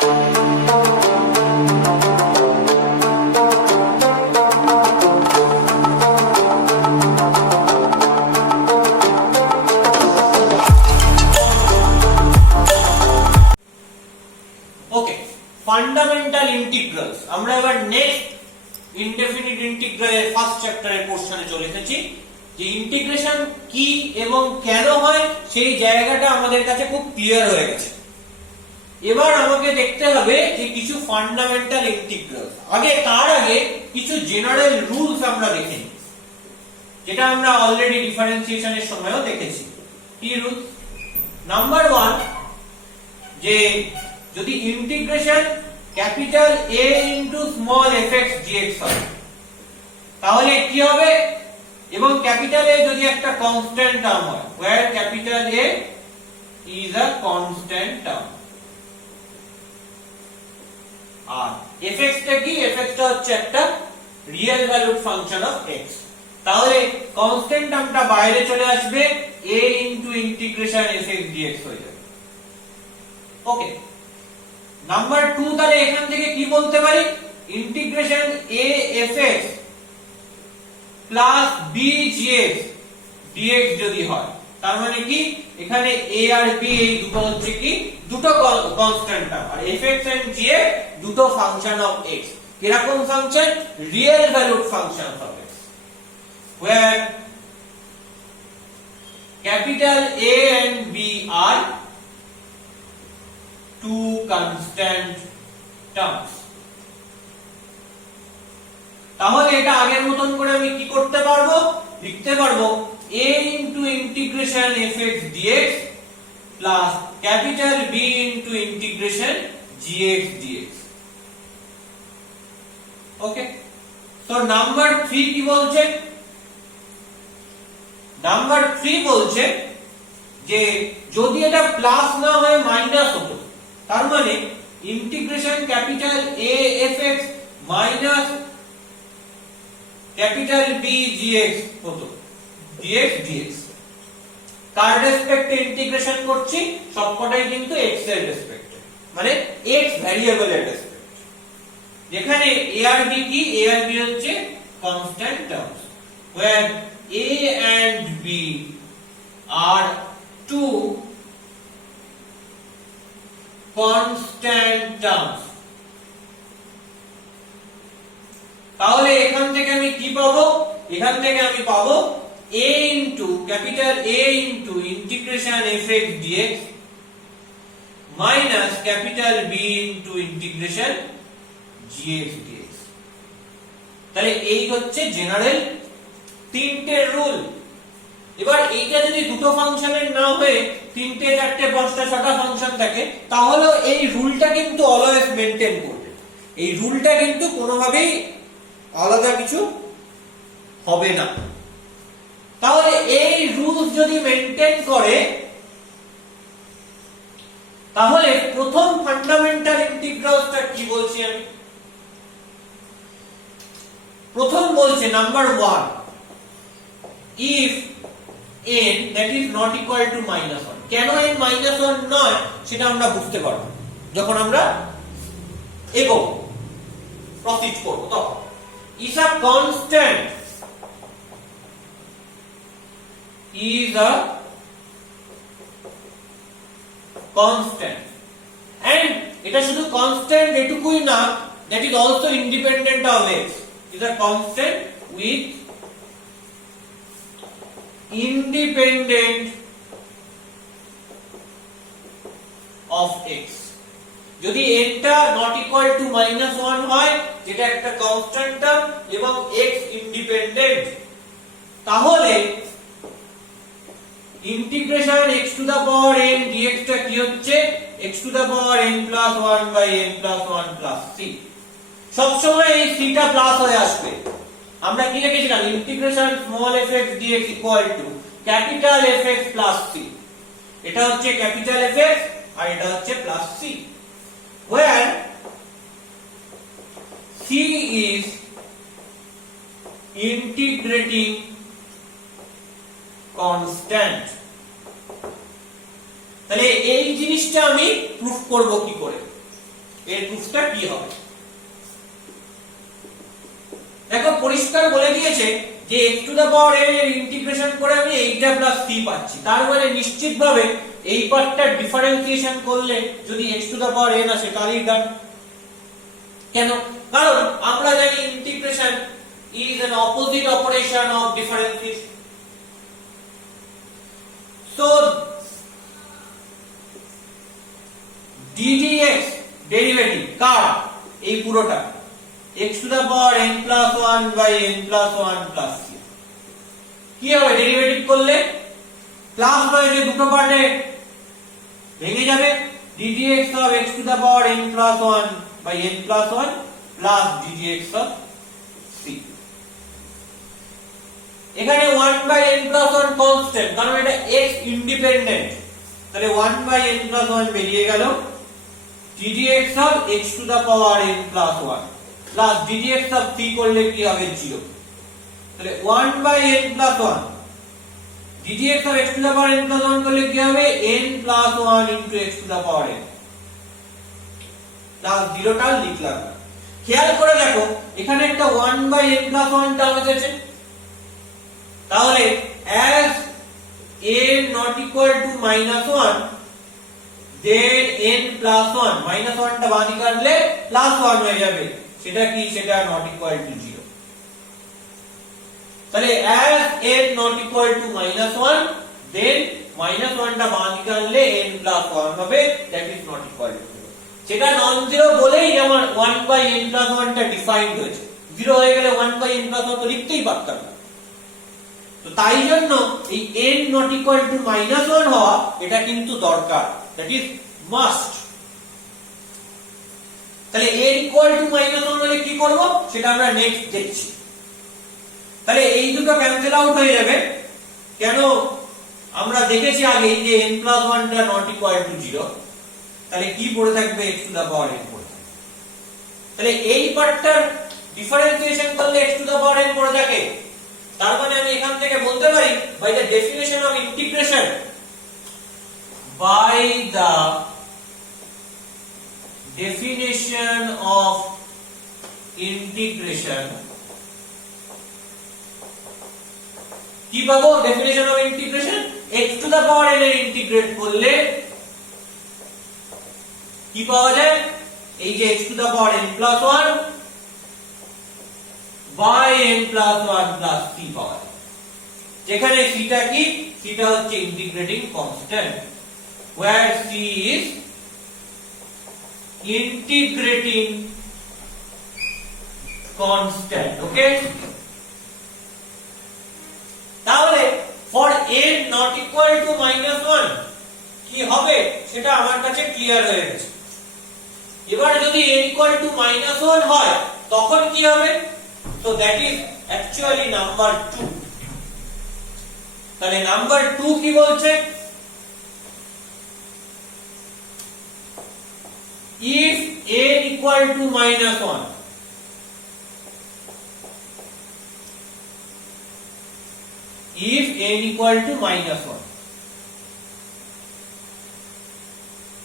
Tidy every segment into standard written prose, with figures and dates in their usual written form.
Fundamental integrals. আমরা এবার next indefinite ইন্টিগ্রালের ফার্স্ট চ্যাপ্টারের পোরশনে চলে এসেছি। যে ইন্টিগ্রেশন কি এবং কেন হয় সেই জায়গাটা আমাদের কাছে খুব ক্লিয়ার হয়ে গেছে। এবার আমাকে দেখতে হবে যে কিছু ফান্ডামেন্টাল ইন্টিগ্রালস। তার আগে কিছু জেনারেল রুলস আমরা দেখে নিই, যেটা আমরা অলরেডি ডিফারেন্সিয়েশনের সময়ও দেখেছি। কি রুলস? নাম্বার 1, যে যদি integration capital A into small fx dx হয় তাহলে কি হবে, এবং ক্যাপিটাল A যদি একটা কনস্ট্যান্ট টার্ম হয়, where capital A is a constant term, আর fx টা কি? fx টা হচ্ছে একটা real valued function of x। তাহলে কনস্ট্যান্ট টার্মটা বাইরে চলে আসবে, A into integration fx dx হয়ে যাবে। ওকে, নাম্বার 2, তাহলে এখান থেকে কি বলতে পারি? Integration a fx plus b gx dx যদি হয়, তার মানে কি এখানে a আর b এই দুটো হচ্ছে কি দুটো কনস্ট্যান্ট টার্ম, আর fx এন্ড gx দুটো ফাংশন অফ x। কিরকম function? Real valued function of x, where capital A and B are two constant terms। তাহলে এটা আগের মতন করে আমি কি করতে পারবো? লিখতে পারবো a into integration fx dx plus capital B into integration gx dx। ওকে, তো নাম্বার 3 কি বলছে? নাম্বার 3 বলছে যে যদি এটা প্লাস না হয় মাইনাস হতো, তার মানে integration capital A fx minus capital B gx হতো, dx dx। কার রেসপেক্টে ইন্টিগ্রেশন করছি? সবকটাই কিন্তু x এর রেসপেক্টে, মানে x ভ্যারিয়েবলের রেসপেক্টে। যেখানে a আর b কি? a আর b হচ্ছে constant terms, where a and b are two constant terms। তাহলে এখান থেকে আমি কি পাবো? এখান থেকে আমি পাবো a into capital A into integration fx dx minus capital B into integration gx dx। তাহলে এই হচ্ছে জেনারেল তিনটে রুল। এবার এইটা যদি দুটো ফাংশনের না হয়ে 3টে 4টে 5টা 6টা ফাংশন থাকে, তাহলে এই রুলটা কিন্তু অলওয়েজ মেইনটেইন করবে। এই রুলটা কিন্তু কোনোভাবেই আলাদা কিছু হবে না। তাহলে এই রুলস যদি মেইনটেইন করে, তাহলে প্রথম ফান্ডামেন্টাল ইন্টিগ্রালসটা কি বলছি আমি? প্রথম বলছে number 1, if n that is not equal to -1। কেন n -1 নয় সেটা আমরা বুঝতে পারবো যখন আমরা এগোবো, প্রসিড করব। তখন is a constant, is a constant, and এটা শুধু কনস্ট্যান্ট এটুকুই না, that is also independent of x, is a constant with independent of x। যদি n টা not equal to -1 হয়, যেটা একটা কনস্ট্যান্ট টার্ম এবং x ইন্ডিপেন্ডেন্ট, তাহলে integration x to the power n dx টা কি হচ্ছে? x to the power n plus 1 by n plus 1 plus c। সব সময় এই c টা প্লাস হয়ে আসবে। আমরা কি লিখেছিলাম? Integration small fx dx equal two capital fx plus c। এটা হচ্ছে ক্যাপিটাল fx আর এটা হচ্ছে plus c, where c is integrating constant। তাহলে এই জিনিসটা আমি প্রুফ করব কি করে? এর প্রুফটা কি হবে। দেখো পরিষ্কার বলে দিয়েছে যে x to the power n এর ইন্টিগ্রেশন করে আমি এইটা প্লাস c পাচ্ছি, তার মানে নিশ্চিতভাবে এই পার্টটা ডিফারেন্সিয়েশন করলে যদি x to the power n আসে তাহলেই ডান। কেন? কারণ আমরা জানি integration is an opposite operation of differentiation. So ddx derivative কার এই পুরোটা x to the power n plus 1 by n plus 1 plus c কি হবে ডেরিভেটিভ করলে প্লাস রয়েছে দুটো পার্টে ভেঙে যাবে ddx of x to the power n plus 1 by n plus 1 plus ddx of c। এখানে 1 বাই n প্লাস 1 কনস্ট্যান্ট কারণ এটা x ইন্ডিপেন্ডেন্ট, তাহলে 1 বাই n প্লাস 1 বেরিয়ে গেল ddx of x to the power n plus 1 plus ddx of c করলে কি হবে 0, তাহলে 1 by n plus 1 ddx of x to the power n plus 1 করলে কি হবে n plus 1 into x to the power n plus 0টা লিখলাম। খেয়াল করে দেখো এখানে একটা 1 বাই n প্লাস 1 টার্ম এসেছে, তাহলে as n not equal to minus 1 then n plus 1 minus 1 টা বাদি কাটলে plus 1 হয়ে যাবে, সেটা কি সেটা not equal to 0। তাহলে as n not equal to minus 1 then minus 1 টা বাদি কাটলে n plus 1 হবে, that is not equal to 0। সেটা নন জিরো বলেই যেমন 1 by n plus 1 টা ডিফাইন্ড হয়েছে, 0 হয়ে গেলে 1 by n plus 1 তো লিখতেই পারতাম না। তো তাই জন্য এই n not equal to minus 1 হওয়া এটা কিন্তু দরকার, that is must। তাহলে n equal to minus 1 হলে কি করব সেটা আমরা নেক্সট দেখছি। তাহলে এই দুটো ক্যান্সেল আউট হয়ে যাবে, কেন আমরা দেখেছি আগে যে n plus 1 টা not equal to 0, তাহলে কি পড়ে থাকবে x to the power n পড়ে থাকবে। তাহলে এই পার্টটার ডিফারেন্সিয়েশন করলে x to the power n পড়ে থাকে, তার মানে আমি এখান থেকে বলতে পারি by the definition of integration, by the definition of integration কি পাবো definition of integration x to the power n এর ইন্টিগ্রেট করলে কি পাওয়া যায় এই যে x to the power n plus 1 by n plus 1 plus c পাওয়া যায়, যেখানে c টা কি c টা হচ্ছে integrating constant where c is integrating constant। ওকে, তাহলে for n not equal to minus 1 কি হবে সেটা আমার কাছে ক্লিয়ার হয়ে গেছে। এবার যদি n equal to minus 1 হয় তখন কি হবে, so that is actually number 2। তাহলে নাম্বার 2 কি বলছে, if n equal to minus 1 if n equal to minus 1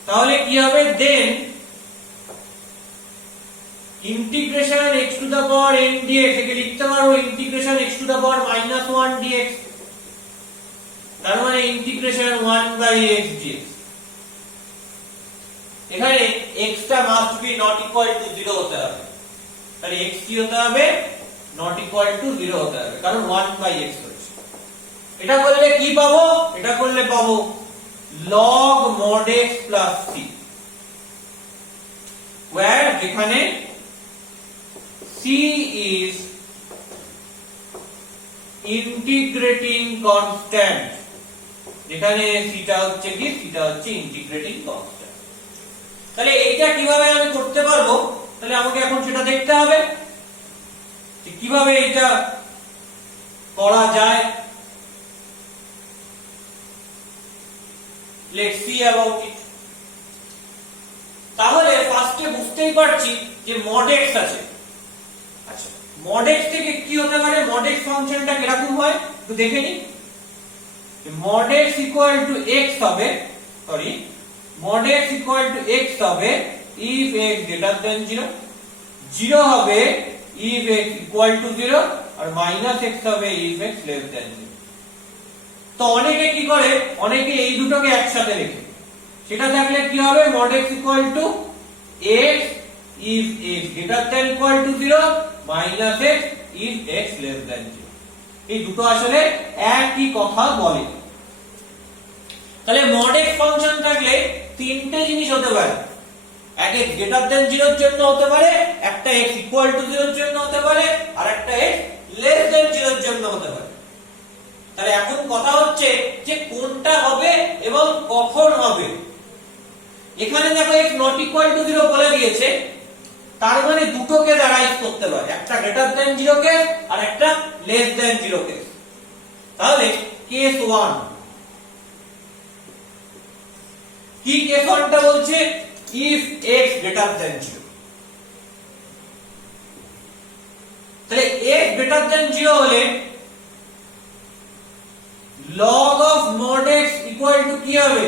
তাহলে কি হবে then integration x to the power n dx একে লিখতে পারো integration x to the power minus 1 dx, তার মানে integration 1 by x dx। এখানে x টা must be not equal to 0 হতে হবে, তাহলে x কি হতে হবে not equal to 0 হতে হবে, কারণ 1 by x হয়েছে। এটা করলে কি পাবো, এটা করলে পাবো log mod x plus c, where যেখানে c is integrating constant, যেখানে c টা হচ্ছে কি c টা হচ্ছে integrating constant। তাহলে এইটা কিভাবে আমি করতে পারবো, তাহলে আমাকে এখন সেটা দেখতে হবে যে কিভাবে এটা করা যায়। let's see about it। তাহলে ফার্স্টে বুঝতেই পারছি যে mod x আছে। আচ্ছা mod x থেকে কি হতে পারে, mod x ফাংশনটা কিরকম হয় একটু দেখে নিই। mod x equal to x হবে, sorry mod x equal to x হবে if x greater than 0, 0 হবে if x equal to 0 আর মাইনাস x হবে if x less than 0। তো অনেকে কি করে, অনেকে এই দুটোকে একসাথে লেখে, সেটা থাকলে কি হবে mod x equal to x if x greater than equal to 0 minus x if x less than 0। এই দুটো আসলে একই কথা বলে। তাহলে mod x ফাংশন থাকলে তিনটে জিনিস হতে পারে, একটা x greater than 0 এর জন্য হতে পারে, একটা x equal to 0 এর জন্য হতে পারে, আর একটা x less than 0 এর জন্য হতে পারে। তাহলে এখন কথা হচ্ছে যে কোনটা হবে এবং কখন হবে। এখানে দেখো x not equal to 0 বলে দিয়েছে, তার মানে দুটো কেস অ্যারাইজ করতে পারে, একটা গ্রেটার দ্যান 0 কেস আর একটা লেস দ্যান 0 কেস। তাহলে কেস 1 কি, কেস 1টা বলছে if x greater than 0। তাহলে x greater than 0 হলে log of mod x equal to কি হবে,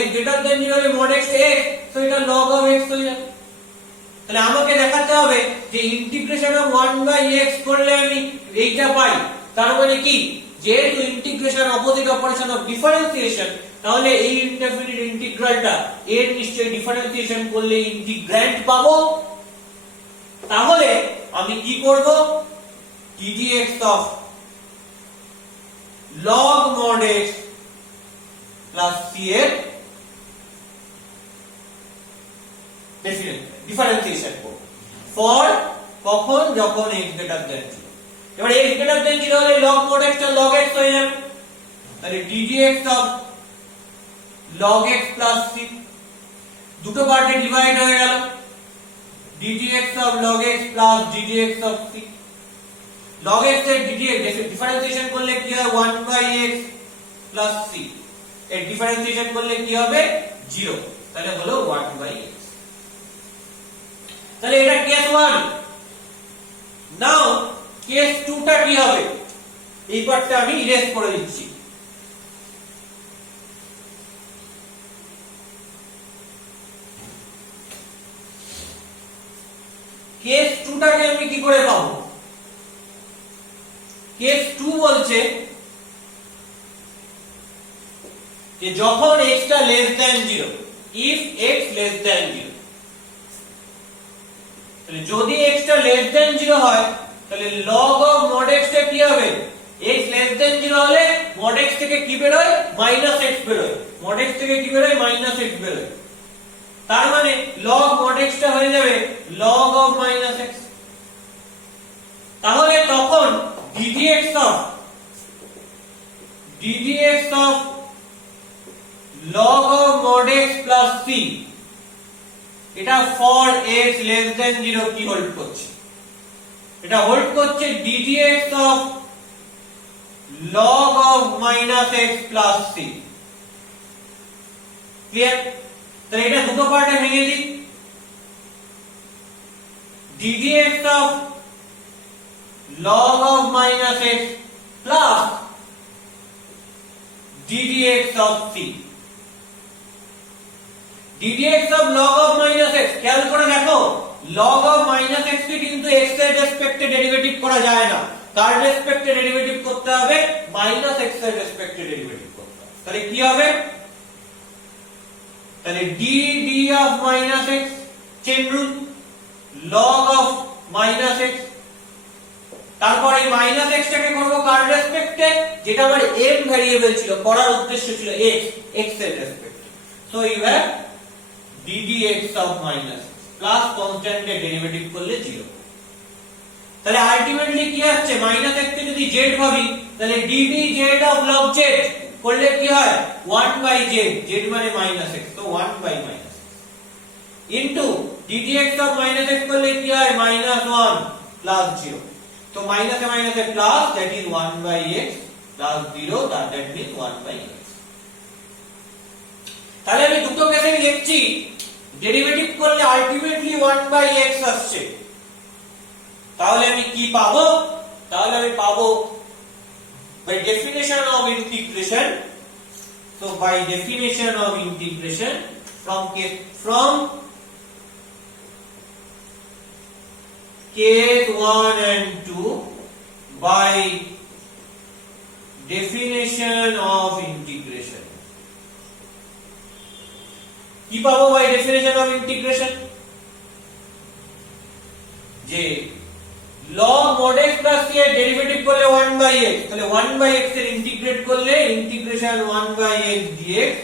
x greater than 0 হলে mod x x, তো এটা log of x হয়ে যাবে। তাহলে আমাকে দেখাতে হবে যে ইন্টিগ্রেশন অফ 1/x করলে আমি এইটা পাই, তার মানে কি, যেহেতু integration opposite operation of differentiation, তাহলে এই ইনডেফিনিট ইন্টিগ্রালটা এর নিশ্চয়ই ডিফারেন্সিয়েশন করলে ইন্টিগ্র্যান্ড পাবো। তাহলে আমি কি করব, ddx of log mod x plus c এর ডিফারেন্সিয়েশন করব ফর কখন, যখন x greater than 0। এবার x greater than 0 হলে log mod x টা log x হয়ে যাবে, তাহলে ddx of log x plus c, দুটো পার্টে ডিভাইড হয়ে গেল, ddx of log x plus ddx of c। log x এর ddx ডিফারেন্সিয়েশন করলে কি হয় 1/x plus c, এর ডিফারেন্সিয়েশন করলে কি হবে 0, তাহলে হলো 1/x। তাহলে এটা কেস 1। নাও কেস 2 টা কি হবে, এই পার্টটা আমি ইরেজ করে দিচ্ছি। কেস 2 টাকে আমি কি করে পাবো, কেস 2 বলছে যে যখন x টা less than 0, if x less than 0, তাহলে যদি x টা less than 0 হয় তাহলে log of mod x টা কি হবে, x less than 0 হলে mod x থেকে কি বের হয় minus x বের হয়, mod x থেকে কি বের হয় minus x বের হয়, তার মানে log mod x টা হয়ে যাবে log of minus x। তাহলে তখন ddx of log of mod x plus c, এটা for x less than 0 কি হোল্ড করছে, এটা হোল্ড করছে ddx of log of minus x plus c। Clear? তাহলে এটা দুটো পার্টে ভেঙে দিই, ddx of log of minus x plus ddx of c। ddx of log of minus x, খেয়াল করে দেখো log of minus x কে কিন্তু x এর রেসপেক্টে ডেরিভেটিভ করা যায় না, তার রেসপেক্টে ডেরিভেটিভ করতে হবে minus x এর রেসপেক্টে ডেরিভেটিভ করতে হবে। তাহলে কি হবে, তাহলে dd of minus x chain rule log of minus x, তারপর এই মাইনাস x টাকে করব কার রেসপেক্টে, যেটা আমার m ভ্যারিয়েবল ছিল, করার উদ্দেশ্য ছিল x এর রেসপেক্টে। So you have ddx of minus x plus কনস্ট্যান্টে ডেরিভেটিভ করলে 0। তাহলে আলটিমেটলি কি আসছে, মাইনাস x কে যদি z ভাবি তাহলে ddz of log z করলে কি হয় 1/z, z মানে মাইনাস x, তো 1/minus x into ddx of minus x করলে কি হয় -1 প্লাস 0, তো মাইনাসে মাইনাসে plus, that is 1/x plus 0, that means 1/x। তাহলে আমি দুটো কেসে লিখছি, ডেরিভেটিভ করলে আলটিমেটলি 1/x আসছে। তাহলে আমি কি পাবো, তাহলে আমি পাবো by definition of integration, so by definition of integration from case 1 and 2 by definition of integration. কি পাবো by definition of integration? যে log mod x plus c এর ডেরিভেটিভ করলে 1 by x, তাহলে 1 by x এর ইন্টিগ্রেট করলে integration 1 by x dx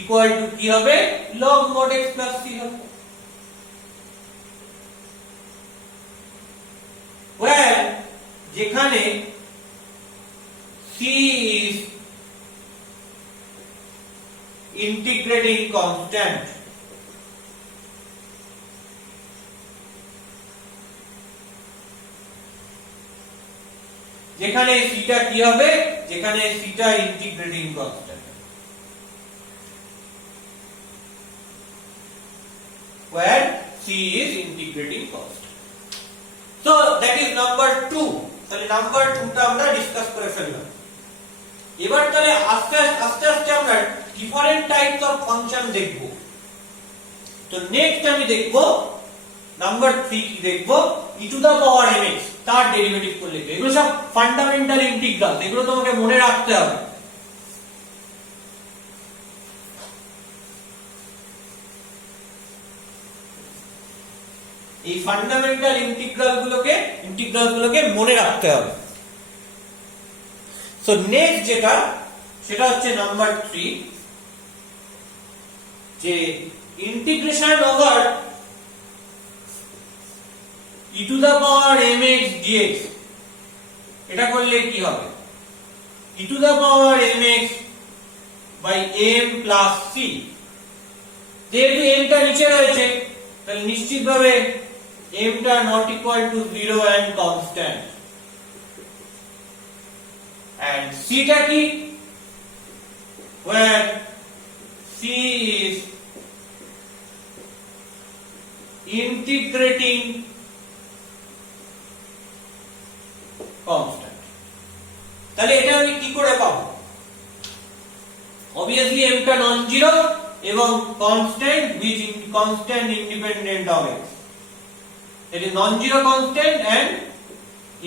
equal to কি হবে? log mod x plus c হবে। where যেখানে c is integrating constant, যেখানে থিটা কি হবে? যেখানে theta integrating constant, where c is integrating constant. So that is number 2. তাহলে নাম্বার 2 টা আমরা ডিসকাস করে ফেললাম। এবার তাহলে আস্তে আস্তে আমরা ডিফারেন্ট টাইপস অফ ফাংশন দেখব। তো নেক্সট আমি দেখব নাম্বার 3 কি দেখব? e to the power mx তার ডেরিভেটিভ করলে কি? এগুলো সব ফান্ডামেন্টাল ইন্টিগ্রাল, এগুলো তোমাকে মনে রাখতে হবে। এই ফান্ডামেন্টাল ইন্টিগ্রালগুলোকে মনে রাখতে হবে। সো নেক্সট যেটা, সেটা হচ্ছে নাম্বার 3, যে integration over e to the power mx dx, এটা করলে কি হবে? e to the power mx by m plus c, যেহেতু m টা নিচে রয়েছে তাহলে নিশ্চিতভাবে m টা not equal to 0 and constant, and c টা কি? where c is integrating constant. তাহলে এটা আমি কি করে পাবো? obviously m টা নন জিরো এবং constant which constant independent of x, it is non zero constant and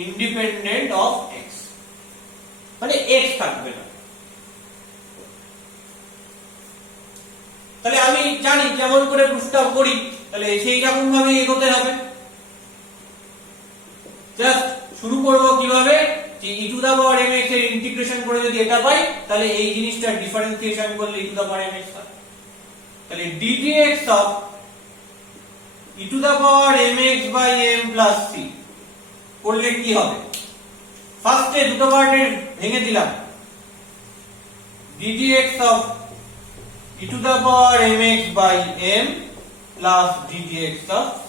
independent of x, মানে x থাকবে না। তাহলে আমি জানি কেমন করে প্রুফটা করি, তাহলে সেই রকম ভাবে এগোতে হবে। জাস্ট শুরু করব কিভাবে? যে e to the power mx এর ইন্টিগ্রেশন করে যদি এটা পাই, তাহলে এই জিনিসটা ডিফারেন্সিয়েশন করলে e to the power mx হয়। তাহলে ddx of e to the power mx by m plus c করলে কি হবে? ফার্স্টে দুটো পার্টে ভেঙে দিলাম, ddx of e to the power mx by m plus ddx of c,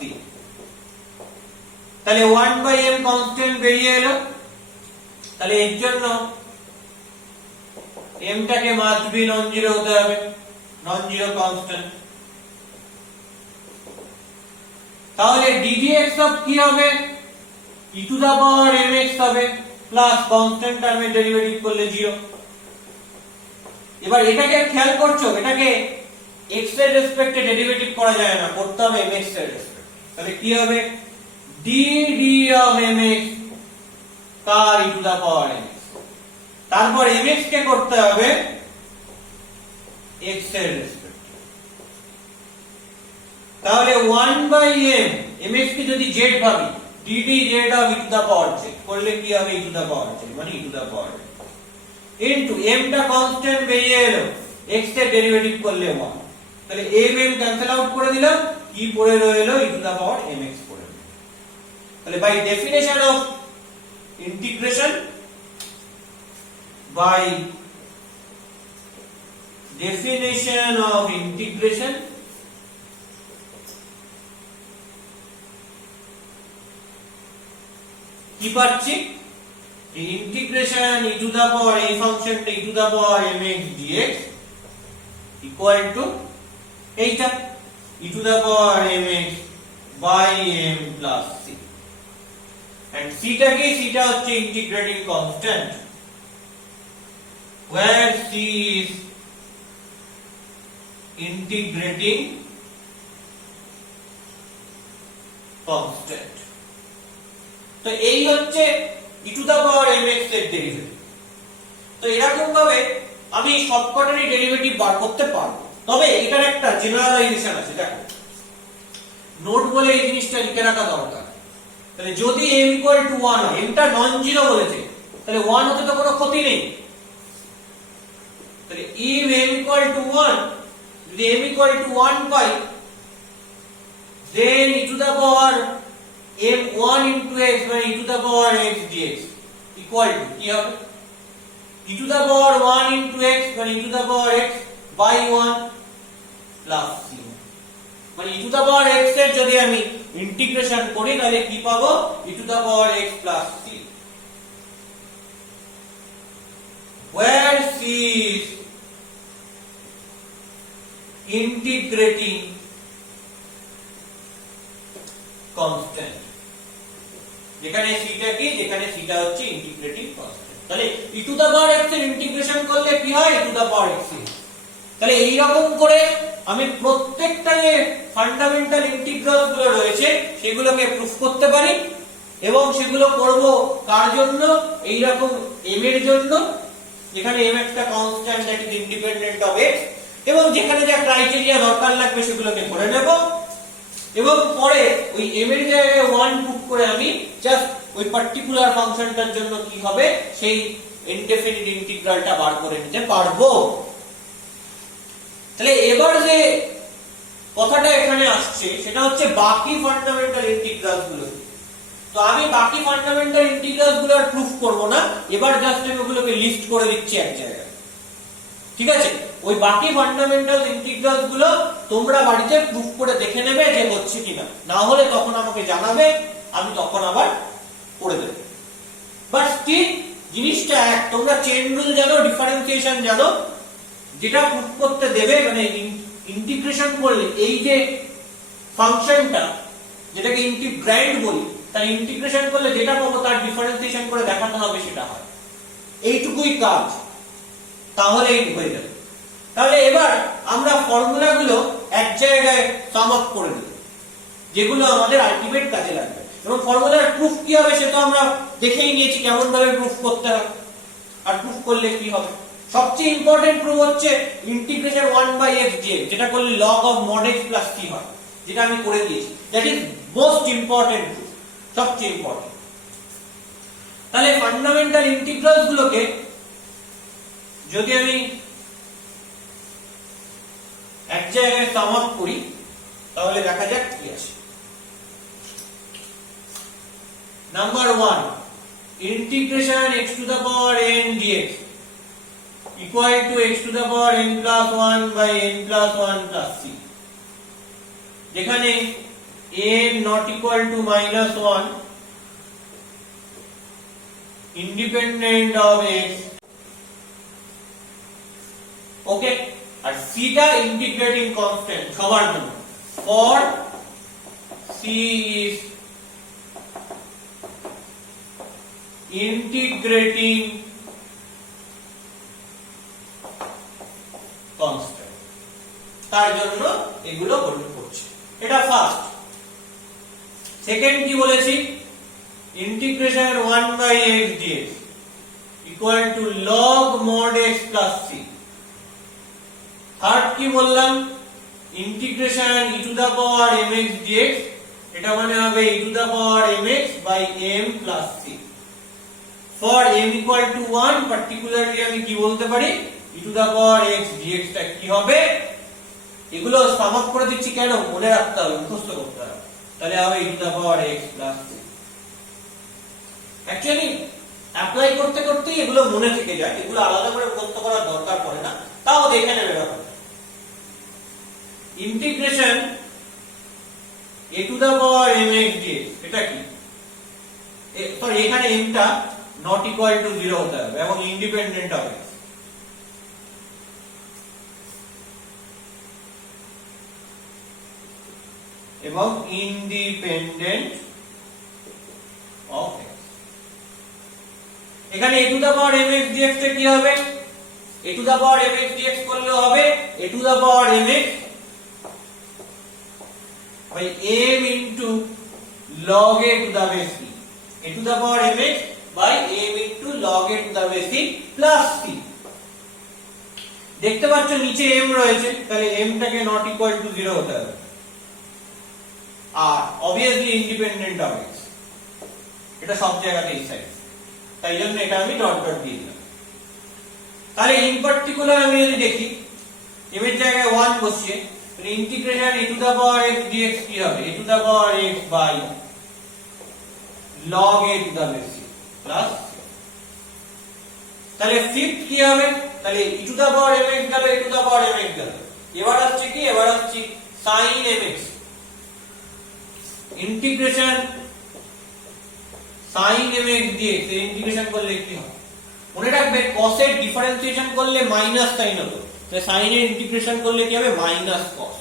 তাহলে 1 by m কনস্ট্যান্ট বেরিয়ে এলো। তাহলে এর জন্য m টাকে মাস্ট বি নন জিরো হতে হবে, নন জিরো কনস্ট্যান্ট। তাহলে ddx of কি হবে? e to the power mx হবে প্লাস কনস্ট্যান্ট টার্মের ডেরিভেটিভ করলে 0। এবার এটাকে খেয়াল করছো, এটাকে x এর রেসপেক্টে ডেরিভেটিভ করা যায় না, করতে হবে mx এর রেসপেক্টে। তাহলে কি হবে? dd of mx তার e to the power mx, তারপর mx কে করতে হবে x এর রেসপেক্টে। তাহলে 1 by m, mx কে যদি z ভাবি, dd z of e to the power z করলে কি হবে? e to the power z মানে e to the power into m টা কনস্ট্যান্ট বেরিয়ে এলো, x এর ডেরিভেটিভ করলে 1, তাহলে m ক্যান্সেল আউট করে দিলাম, কি পড়ে রইলো? e to the power mx পড়ে রইলো। তাহলে by definition of integration, by definition of integration, কি পাচ্ছি? Integration e to the power এই ফাংশনটা e to the power mx dx equal to এইটা e to the power mx by m plus c, and c টা কি? c টা হচ্ছে integrating constant, where c is integrating constant. তো এই হচ্ছে e to the power mx এর derivative. তো এরকম ভাবে আমি সবকটারই ডেরিভেটিভ বার করতে পারবো। তবে এটার একটা জেনারেলাইজেশন আছে, দেখো নোট বলে এই জিনিসটা লিখে রাখা দরকার। তাহলে যদি m ইকুয়াল টু 1 হয়, m টা নন জিরো বলেছে, তাহলে 1 হতে তো কোনো ক্ষতি নেই। তাহলে if m ইকুয়াল টু 1, যদি m ইকুয়াল টু 1 পাই, then e to the power m1 into x মানে e to the power x dx equal to কি হবে, e to the power 1 into x মানে e to the power x by 1 plus c, মানে e to the power x এর যদি আমি integration করি তাহলে কি পাবো, e to the power x plus c, where c is integrating constant, যেখানে c টা কি, যেখানে c টা হচ্ছে ইন্টিগ্রেটিং কনস্ট্যান্ট। তাহলে e to the power x এর ইন্টিগ্রেশন করলে কি হয়, e to the power x। তাহলে এই রকম করে আমি প্রত্যেকটা যে ফান্ডামেন্টাল ইন্টিগ্রাল গুলো রয়েছে সেগুলোকে প্রুফ করতে পারি, এবং সেগুলো করব কার জন্য, এই রকম m এর জন্য, যেখানে m একটা constant that is independent of x, এবং যেখানে যা ক্রাইটেরিয়া দরকার লাগবে সেগুলোকে ধরে নেব, এবং পরে ওই m এর জায়গায় 1 পুট করে আমি জাস্ট ওই পার্টিকুলার ফাংশনটার জন্য কি হবে সেই ইনডেফিনিট ইন্টিগ্রালটা বার করে নিতে পারবো। তাহলে এবার যে কথাটা এখানে আসছে সেটা হচ্ছে বাকি ফান্ডামেন্টাল ইন্টিগ্রালস গুলো। তো আমি বাকি ফান্ডামেন্টাল ইন্টিগ্রালস গুলো আর প্রুফ করব না, এবার জাস্ট আমি ওগুলোকে লিস্ট করে দিচ্ছি এক জায়গায়, ঠিক আছে? ওই বাকি ফান্ডামেন্টাল ইন্টিগ্রালস গুলো তোমরা বাড়িতে প্রুফ করে দেখে নেবে যে হচ্ছে কিনা, না হলে তখন আমাকে জানাবে, আমি তখন আবার করে দেব। বাট স্টিল জিনিসটা এক, তোমরা চেইন রুল জানো, ডিফারেন্সিয়েশন জানো, যেটা প্রুফ করতে দেবে মানে ইন্টিগ্রেশন করলে এই যে ফাংশনটা যেটাকে ইন্টিগ্র্যান্ড বলি, তার ইন্টিগ্রেশন করলে যেটা পাবো তার ডিফারেন্সিয়েশন করে দেখাতে হবে, সেটা হয় এইটুকুই কাজ, তাহলেই হয়ে যাবে। তাহলে এবার আমরা ফর্মুলাগুলো এক জায়গায় সাম আপ করে দেব, যেগুলো আমাদের আলটিমেট কাজে লাগবে। এবং ফর্মুলার প্রুফ কি হবে সেটা আমরা দেখেই নিয়েছি কেমন ভাবে প্রুফ করতে হবে, আর প্রুফ করলে কি হবে। সবচেয়ে ইম্পর্টেন্ট প্রুফ হচ্ছে ইন্টিগ্রেশন 1/x dx, যেটা করলে log of mod x plus c হয়, যেটা আমি করে দিয়েছি। That is most important proof, সবচেয়ে ইম্পর্টেন্ট। তাহলে ফান্ডামেন্টাল ইন্টিগ্রালস গুলোকে যদি আমি এক জায়গায় সাম আপ করি তাহলে দেখা যাক কি আসে। Number 1, integration x to the power n dx equal to x to the power n plus 1 by n plus 1 plus c, যেখানে n not equal to minus 1 independent of x, okay, আর c টা integrating constant সবার জন্য, for c is integrating constant, তার জন্য এগুলো hold করছে। এটা ফার্স্ট। সেকেন্ড কি বলেছি, integration 1/x dx equal to log mod x plus c। Third কি বললাম, integration e to the power mx dx, এটা মানে হবে e to the power mx by m plus c। for m equal to 1 particularly আমি কি বলতে পারি, e to the power x dx টা কি হবে, এগুলো সাম আপ করে দিচ্ছি কেন, মনে রাখতে হবে, মুখস্থ করতে হবে। তাহলে হবে e to the power x plus c। Actually apply করতে করতে এগুলো মনে থেকে যায়, এগুলো আলাদা করে মুখস্থ করার দরকার পড়ে না, তাও দেখে নেবে ব্যাপারটা। Integration a to the power mx dx, এটা কি, সরি এখানে m টা not equal to 0 হতে হবে এবং ইন্ডিপেন্ডেন্ট হবে, এবং ইন্ডিপেন্ডেন্ট অফ x। এখানে a to the power mx dx টা কি হবে, a to the power mx dx করলে হবে a to the power mx by m into log a to the base b। a to the power mx by m into log a to the base c plus c। দেখতে পাচ্ছ নিচে m রয়েছে, তাহলে m টাকে not equal to 0 হতে হবে, আর obviously independent of x, এটা সব জায়গাতেই সাইড, তাই জন্য এটা আমি ডট ডট দিয়ে দিলাম। তাহলে ইন পার্টিকুলার আমি যদি দেখি m এর জায়গায় 1 বসিয়ে, তাহলে integration a to the power x dx কি হবে, a to the power x by log a to the base c plus c। তাহলে ফিফথ কি হবে, তাহলে e to the power mx গেল, a to the power mx গেল, এবার আসছে কি, এবার আসছে sin mx, integration sin mx dx, এই ইন্টিগ্রেশন করলে কি হবে, মনে রাখবে cos এর ডিফারেন্সিয়েশন করলে মাইনাস সাইন হতো, তাহলে sin এর ইন্টিগ্রেশন করলে কি হবে, মাইনাস cos,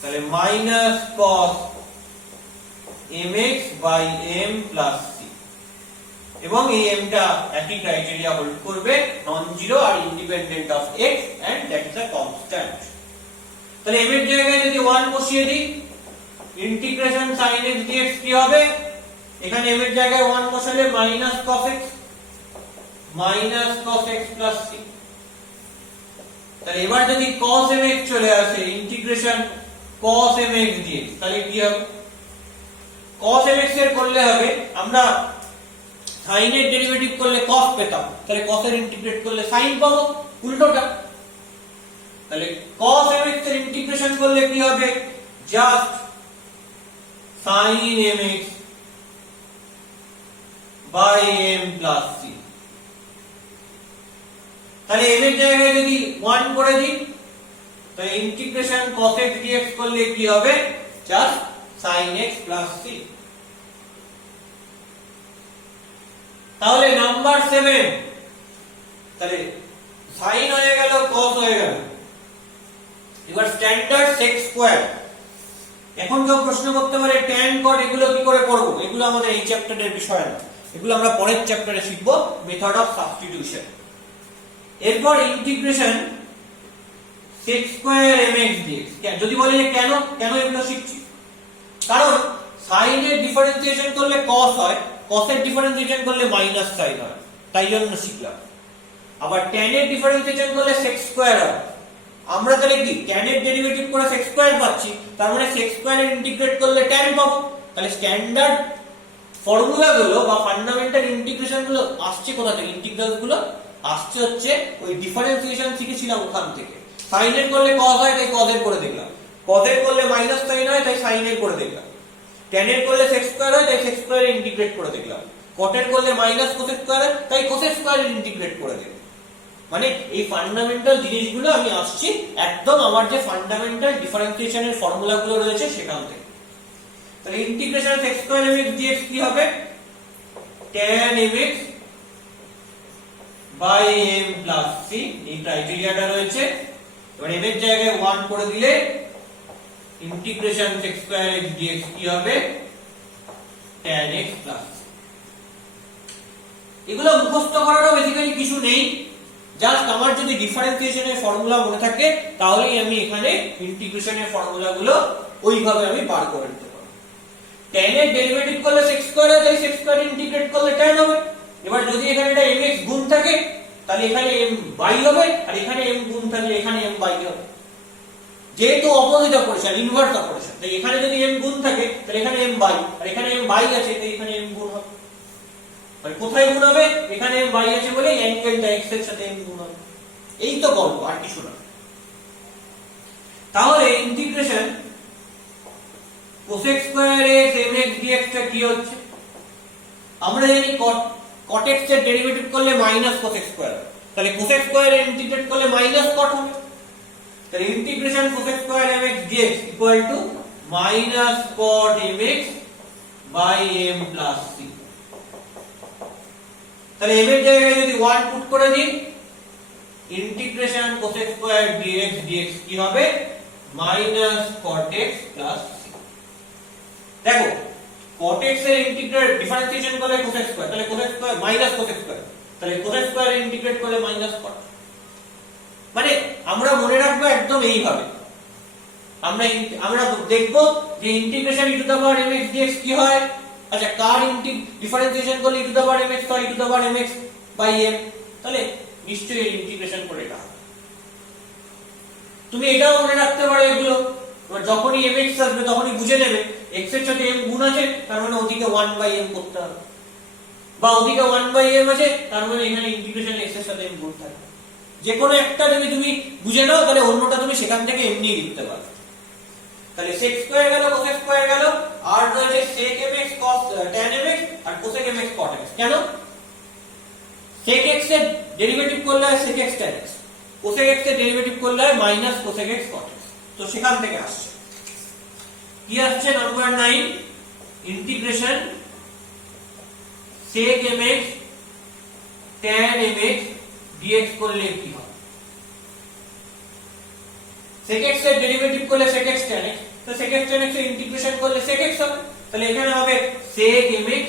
তাহলে minus cos mx by m plus c, এবং এই m টা একই ক্রাইটেরিয়া হোল্ড করবে, নন জিরো আর independent of x and that is a constant. তাহলে m এর জায়গায় যদি 1 বসিয়ে দিই, ইন্টিগ্রেশন sin x dx কি হবে, এখানে m এর জায়গায় 1 বসালে minus cos x plus c। তাহলে এবার যদি cos mx চলে আসে, ইন্টিগ্রেশন cos mx dx, তাহলে কি হবে, cos mx এর করলে হবে, আমরা sin এর ডেরিভেটিভ করলে cos পেতাম, তাহলে cos এর ইন্টিগ্রেট করলে sin পাবো, উল্টোটা। তাহলে cos mx এর ইন্টিগ্রেশন করলে কি হবে, just sin mx by m plus c। তাহলে m এর জায়গায় যদি 1 করে দিই, তাহলে ইন্টিগ্রেশন cos x dx করলে কি হবে, just sin x plus c। তাহলে নাম্বার 7, তাহলে sin হয়ে গেল, cos হয়ে গেল, এবার স্ট্যান্ডার্ড sec স্কয়ার। এখন কেউ প্রশ্ন করতে পারে tan cot এগুলো কি করে করব, এগুলো আমাদের এই চ্যাপ্টারের বিষয় না, এগুলো আমরা পরের চ্যাপ্টারে শিখব, মেথড অফ সাবস্টিটিউশন। এরপর integration sec square mx dx। যদি বলে যে কেন এগুলো শিখছি, কারণ sin এর ডিফারেন্সিয়েশন করলে cos হয়, cos এর ডিফারেন্সিয়েশন করলে মাইনাস sin হয়, তাই জন্য শিখলাম। আবার tan এর ডিফারেন্সিয়েশন করলে sec স্কয়ার হয়, আমরা তাহলে কি tan এর ডেরিভেটিভ করে sec স্কয়ার পাচ্ছি, তার মানে sec স্কয়ার এর ইন্টিগ্রেট করলে tan পাবো। তাহলে স্ট্যান্ডার্ড ফর্মুলা গুলো বা ফান্ডামেন্টাল ইন্টিগ্রেশন গুলো আসছে কোথা থেকে, ইন্টিগ্রালস গুলো আসছে হচ্ছে ওই ডিফারেন্সিয়েশন শিখেছিলাম ওখান থেকে। sin এর করলে cos হয়, তাই cos এর করে দেখলাম, cos এর করলে মাইনাস sin হয়, তাই sin এর করে দেখলাম, tan এর করলে sec স্কয়ার হয়, তাই sec স্কয়ার এর ইন্টিগ্রেট করে দেখলাম, cot এর করলে মাইনাস cos স্কয়ার হয়, তাই cos স্কয়ার এর ইন্টিগ্রেট করে দেখলাম। মানে এই ফান্ডামেন্টাল জিনিসগুলো আমি আসছি একদম আমার যে ফান্ডামেন্টাল ডিফারেন্সিয়েশনের ফর্মুলাগুলো রয়েছে সেখান থেকে। তাহলে integration sec square mx dx কি হবে, tan mx by m plus c, এই ক্রাইটেরিয়াটা রয়েছে। এবার m এর জায়গায় 1 করে দিলে integration sec square x dx কি হবে, tan x plus c। এগুলো মুখস্থ করারও বেসিক্যালি কিছু নেই, জাস্ট আমার যদি ডিফারেন্সিয়েশনের ফর্মুলা মনে থাকে তাহলেই আমি এখানে ইন্টিগ্রেশনের ফর্মুলাগুলো ওইভাবে আমি বার করে নিতে পারবো। tan এর ডেরিভেটিভ করলে sec স্কয়ার হয়, তাই sec স্কয়ার ইন্টিগ্রেট করলে tan হবে। এবার যদি এখানে এটা mx গুণ থাকে তাহলে এখানে m বাই হবে, আর এখানে m গুণ থাকলে এখানে m বাই হবে। যেহেতু অপোজিট অপারেশন, ইনভার্স অপারেশন, তাই এখানে যদি m গুণ থাকে তাহলে এখানে m বাই, আর এখানে m বাই আছে তাই এখানে m গুণ হবে। মানে কোথায় গুণ হবে, এখানে m বাই আছে বলে অ্যাঙ্গেলটা x এর সাথে m গুণ হবে। এই তো গল্প, আর কিছু না। তাহলে integration cos x square x mx dx টা কি হচ্ছে, আমরা জানি cot x এর ডেরিভেটিভ করলে মাইনাস cos x স্কয়ার, তাহলে cos x স্কয়ার এর ইন্টিগ্রেট করলে মাইনাস cot হবে। তাহলে integration cos x square mx dx equal to minus cot mx by m plus c। তাহলে m এর জায়গায় যদি 1 পুট করে দিই, integration cos x square dx কি হবে, minus cot x plus c। দেখো cot x এর ইন্টিগ্রেট ডিফারেন্সিয়েশন করলে cos x স্কয়ার, তাহলে cos x square minus cos x square, তাহলে cos x স্কয়ার এর ইন্টিগ্রেট করলে মাইনাস cot। মানে আমরা মনে রাখবো একদম এইভাবে। আমরা দেখব যে integration e to the power mx dx কি হয়, আচ্ছা কার ডিফারেন্সিয়েশন করলে e to the power mx হয় e to the power mx by m, তাহলে নিশ্চয়ই এর ইন্টিগ্রেশন করে এটা। তুমি এটাও মনে রাখতে পারো এগুলো, এবার যখনই mx আসবে তখনই বুঝে নেবে x এর সাথে m গুণ আছে, তার মানে ওদিকে 1/m করতে হবে, বা ওদিকে 1/m আছে তার মানে এখানে ইন্টিগ্রেশন x এর সাথে m গুণ থাকবে। যে কোনো একটা যদি তুমি বুঝে নাও তাহলে অন্যটা তুমি সেখান থেকে এমনি লিখতে পারবে। তাহলে sec স্কয়ার গেল, cosec স্কয়ার গেল, আর রয়েছে sec mx cos tan mx আর cosec mx cot mx। কেন? sec x এর ডেরিভেটিভ করলে হয় sec x tan x, cosec x এর ডেরিভেটিভ করলে হয় minus cosec x cot x। তো সেখান থেকে আসছে কি আসছে number 9, integration sec mx tan mx dx করলে কি হবে? sec x এর ডেরিভেটিভ করলে sec x tan x, তো sec x tan x এর ইন্টিগ্রেশন করলে sec x হবে, তাহলে এখানে হবে sec mx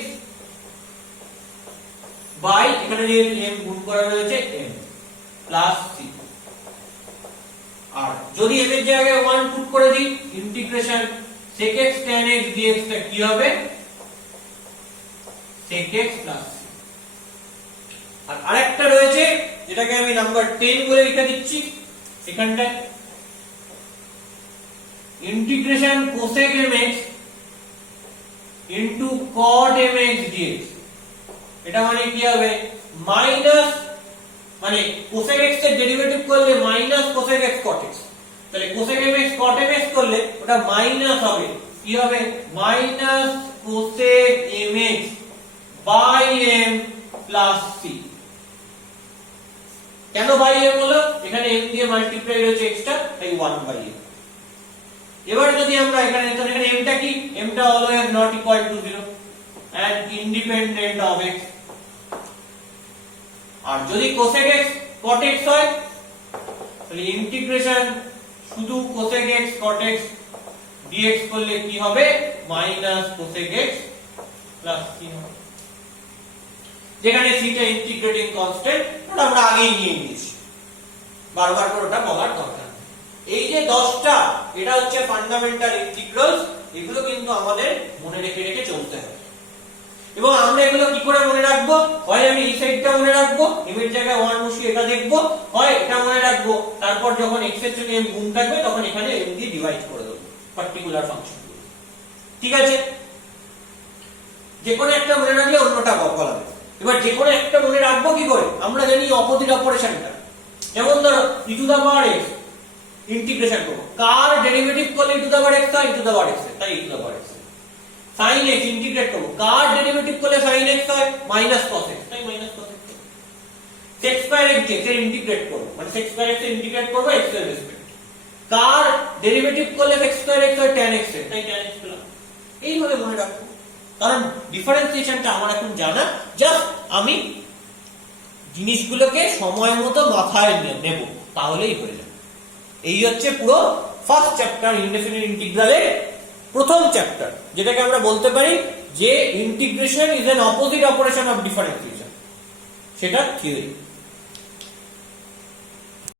বাই এখানে যে m গুণ করা রয়েছে m প্লাস c, আর যদি m এর জায়গায় 1 পুট করে দিই integration sec x tan x dx টা কি হবে? sec x plus c। আর আরেকটা রয়েছে যেটাকে আমি নাম্বার 10 বলে লিখে দিচ্ছি এখানটায়, integration cosec mx into cot mx dx। এটা মানে কি হবে? মাইনাস, মানে cosec x এর ডেরিভেটিভ করলে minus cosec x cot x, তাহলে cosec mx cot mx করলে ওটা মাইনাস হবে, কি হবে? Minus cosec mx by m plus c। কেন বাই m হলো? এখানে m দিয়ে মাল্টিপ্লাই রয়েছে এক্সট্রা, তাই 1 বাই m। এবার যদি আমরা এখানে m টা কি? m টা always not equal to 0 and independent of x, আর যদি cosec x cot x হয় তাহলে ইন্টিগ্রেশন শুধু cosec x cot x dx করলে কি হবে? Minus cosec x plus c হবে, যেখানে c টা ইন্টিগ্রেটিং কনস্ট্যান্ট, ওটা আমরা আগেই নিয়ে নিয়েছি, বারবার করে ওটা বলার দরকার নেই। এই যে 10টা, এটা হচ্ছে ফান্ডামেন্টাল ইন্টিগ্রালস, এগুলো কিন্তু আমাদের মনে রেখে রেখে চলতে হবে। এবং আমরা এগুলো কি করে মনে রাখবো? হয় আমি এই সাইডটা মনে রাখবো, m এর জায়গায় 1 বসিয়ে এটা দেখবো, হয় এটা মনে রাখবো, তারপর যখন x এর সাথে m গুণ থাকবে তখন এখানে m দিয়ে ডিভাইড করে দেবো পার্টিকুলার ফাংশনগুলো। ঠিক আছে, যে কোনো একটা মনে রাখলে অন্যটা বলা যাবে। এবার যে কোনো একটা মনে রাখবো কি করে? আমরা জানি অপোজিট অপারেশনটা, যেমন ধরো e to the power x integration করব, কার ডেরিভেটিভ করলে e to the power x হয়? e to the power x, তাই e to the power x। sin x integrate করব, কার ডেরিভেটিভ করলে sin x হয়? মাইনাস cos x, তাই minus cos x। sec square x এর integrate করব, মানে sec স্কয়ার x এর ইন্টিগ্রেট করব x এর রেসপেক্ট, কার ডেরিভেটিভ করলে sec স্কয়ার x হয়? tan x এর, তাই tan x পেলাম। এইভাবে মনে রাখবো, কারণ ডিফারেন্সিয়েশনটা আমার এখন জানা, জাস্ট আমি জিনিসগুলোকে সময় মতো মাথায় নেব, তাহলেই হয়ে যাবে। এই হচ্ছে পুরো ফার্স্ট চ্যাপ্টার ইনডেফিনিট ইন্টিগ্রালের প্রথম চ্যাপ্টার, যেটাকে আমরা বলতে পারি যে integration is an opposite operation of differentiation, সেটা থিওরি।